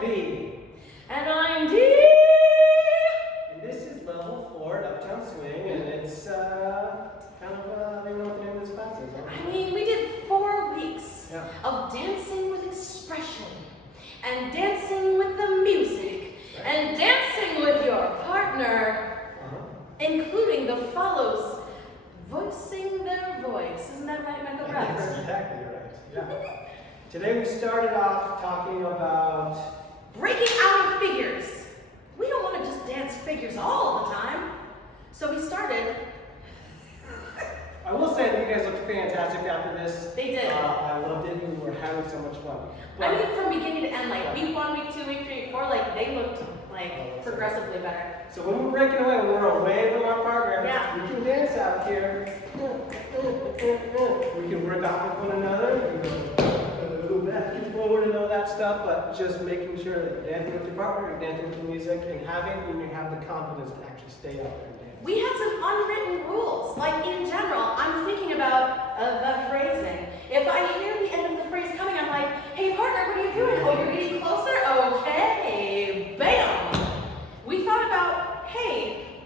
B. And I'm D. And this is level 4 at Uptown Swing, and it's kind of, I don't even know what the name of this class is. I mean, we did 4 weeks Yeah. of dancing with expression, and dancing with the music, and dancing with your partner, including the follows voicing their voice. Isn't that right, Michael That's Bradford? exactly right. Yeah. Today we started off talking about Breaking out of figures. We don't want to just dance figures all the time. So we started. I will say that you guys looked fantastic after this. They did. I loved it. We were having so much fun. I mean, from beginning to end, like week 1, week 2, week 3, week 4, like they looked like progressively better. So when we're breaking away, when we're away from our partner, Yeah. we can dance out here. We can work off with one another. We can go back and forward and all that stuff, but just making sure that you're dancing with your partner, you're dancing with the music, and when you have the confidence to actually stay out there and dance. We had some unwritten rules. Like in general, I'm thinking about the phrasing. If I hear the end of the phrase coming, I'm like, hey partner, what are you doing? Oh, you're getting closer? Okay, bam. We thought about, hey,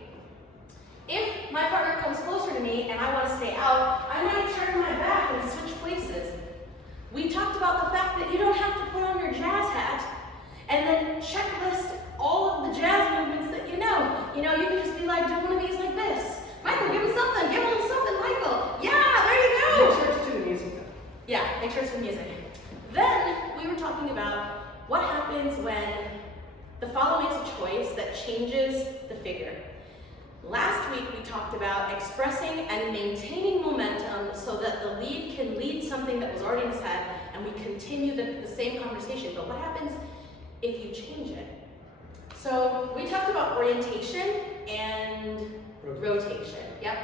if my partner comes closer to me and I want to stay out, I might turn my back and switch places. We talked about the fact that you don't have to put on your jazz hat and then checklist all of the jazz movements that you know. You know, you can just be like, do one of these like this. Michael, give him something. Give him something, Michael. Yeah, there you go. Make sure it's to the music. Yeah, make sure it's the music. Then we were talking about what happens when the follow makes a choice that changes the figure. Last week we talked about expressing and maintaining momentum so that the lead can lead something that was already in his head, and we continue the same conversation. But what happens if you change it? So we talked about orientation and rotation. Yep.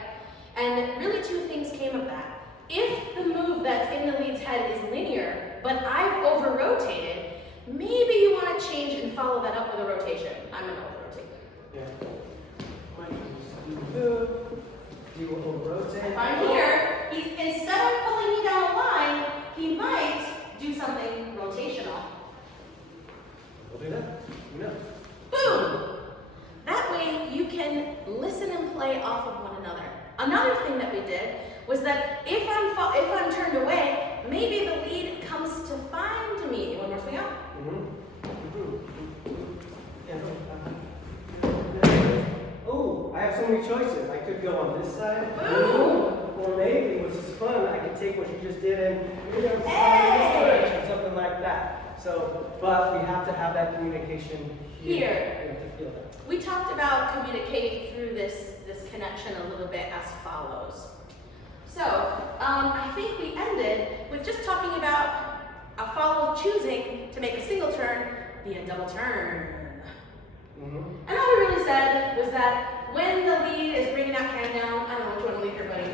And really 2 things came of that. If the move that's in the lead's head is linear, but I've over-rotated, maybe you want to change and follow that up with a rotation. I'm going to over-rotate. Yeah. You will rotate. If I'm here, instead of pulling me down a line, he might do something rotational. We'll do that. You know. Boom! That way you can listen and play off of one another. Another thing that we did was that if I'm turned away, maybe the lead comes to find me. You want more swing out? Oh, I have so many choices. I could go on this side. Boom! Or maybe, which is fun, I could take what you just did and maybe I'm Hey! this direction, something like that. So, but we have to have that communication here. We have to feel that. We talked about communicating through this connection a little bit as follows. So, I think we ended with just talking about a follow choosing to make a single turn be a double turn. And all we really said was that when the lead is bringing that hand down, I don't know which one to lead here, buddy.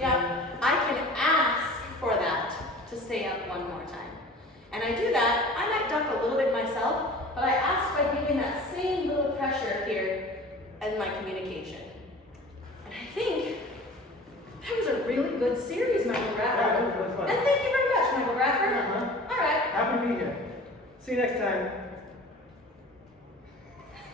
Yeah, I can ask for that to stay up one more time. And I do that, I might duck a little bit myself, but I ask by giving that same little pressure here in my communication. And I think that was a really good series, Michael Bradford. Yeah, it was fun. And thank you very much, Michael Bradford. All right. Happy to be here. See you next time.